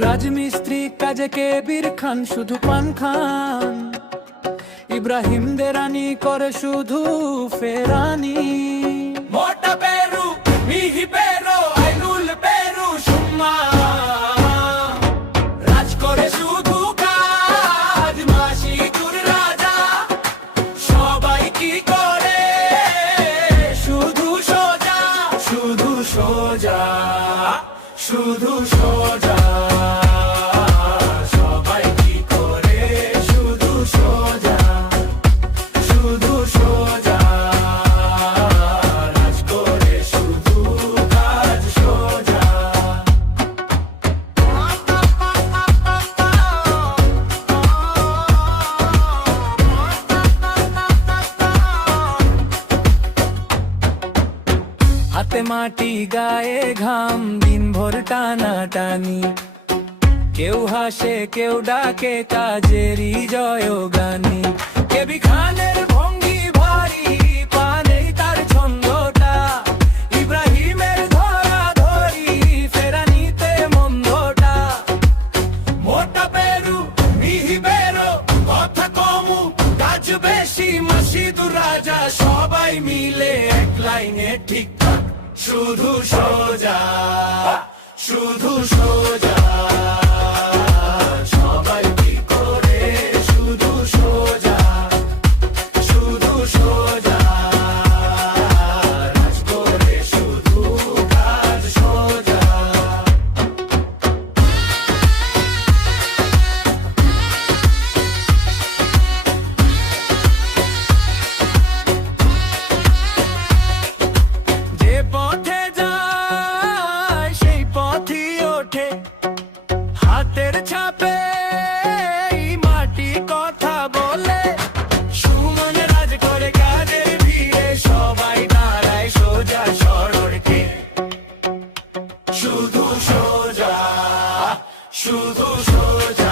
রাজমিস্ত্রি কাজে কেবির খান শুধু পান খান, ইব্রাহিম দেরানি করে শুধু ফেরানি। মোটা পেরু মিহি পেরো আইনুল পেরু সুম্মা রাজ করে শুধু কাজ মাসি দুর রাজা সবাই কি করে শুধু সোজা শুধু সোজা শুধু সোজা সবাই কি করে শুধু সোজা শুধু সোজা রাজ করে শুধু কাজ সোজা। হাতে মাটি গায়ে ঘাম দিনভর টানা টানি, কেউ হাসে কেউ ডাকে কাজেরই জয়গানি। কেবি খানের ভঙ্গি ভারী পানেই তার ছন্দটা, ইব্রাহিমের ধরা ধরি ফেরানিতে মন্দটা। মোটা পেরু মিহি বেরো কথা কমু কাজ বেশি মসজিদুর রাজা সবাই মিলে এক লাইনে ঠিকঠাক শুধু সোজা শুধু সোজা সবাই কি করে শুধু সোজা শুধু সোজা রাজ করে শুধু কাজ সোজা। যে পথে যায় সেই পথই ওঠে, হাতের ছাপে এই মাটি কথা বলে। সুমন রাজ করে কাজের ভিড়ে সবাই দাঁড়ায় সোজা সড়কে শুধু সোজা শুধু সোজা